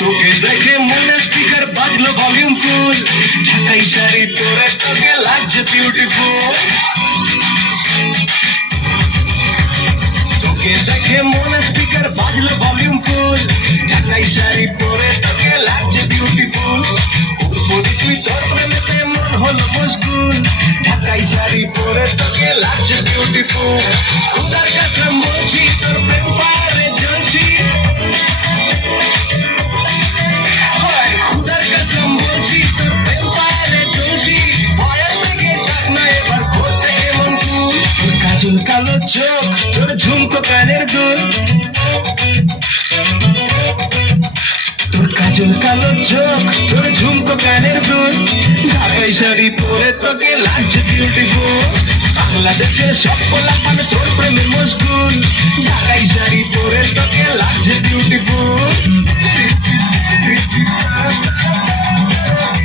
তোকে দেখে মনে স্পিকার বাজলো ভলিউম ফুল, ঢাকাই শাড়ি পরে তোকে লাগছে বিউটিফুল। তোকে দেখে মনে স্পিকার বাজলো ভলিউম ফুল, ঢাকাই শাড়ি পরে তোকে লাগছে বিউটিফুল। উপরে তুই তোর প্রেমেতে মন হলো মশগুল, ঢাকাই শাড়ি পরে তোকে লাগছে বিউটিফুল। খুদার কাছে বলছি তোর প্রেম পারে জ্বলছি, খুদার কাছে বলছি তোর প্রেম পারে জ্বলছি। ভয়ের থেকে ডাক না এবার করতে এমন তুই, তোর কাজল কালো চোখ তোর ঝুমকো কানের দুল, তোর কাজল কালো চোখ তোর ঝুমকো কানের দুল। ঢাকাই শাড়ি পরে তোকে লাগছে বিউটিফুল, বাংলাদেশের সব পোলাপান তোর প্রেমে মশগুল। ঢাকাই